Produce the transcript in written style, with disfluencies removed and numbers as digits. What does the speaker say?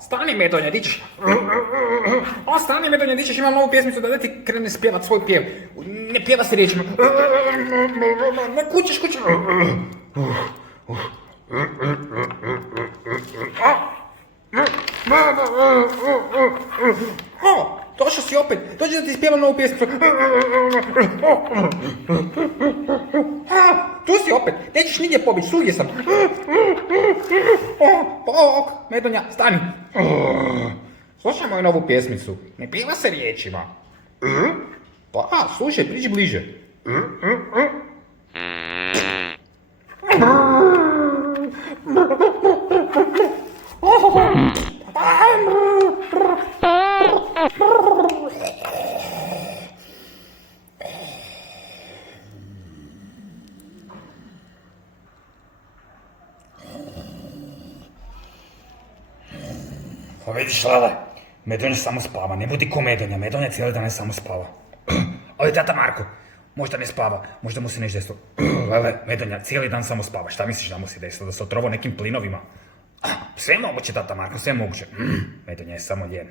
Stani Medonja, di ćeš? Stani Medonja, di ćeš, imam novu pjesmicu da ti krene spjevat svoj pjev. Ne pjeva se riječima. Kućeš. Došao si opet, dođi da ti spjevam novu pjesmicu. Tu si opet, nećeš nigdje pobići, svugdje sam. Medonja, stani. Slušaj moju novu pjesmicu, ne pjeva se riječima. Pa, slušaj, priđi bliže. Pa vidiš, Lele, Medonja samo spava, ne budi ko Medonja, Medonja cijeli dan samo spava. Ali tata Marko, možda ne spava, možda mu se nešto desilo. Lele, Medonja cijeli dan samo spava, šta misliš da mu se desilo, da se otrovao nekim plinovima? Sve moguće, tata Marko, sve moguće. Medonja je samo ljen.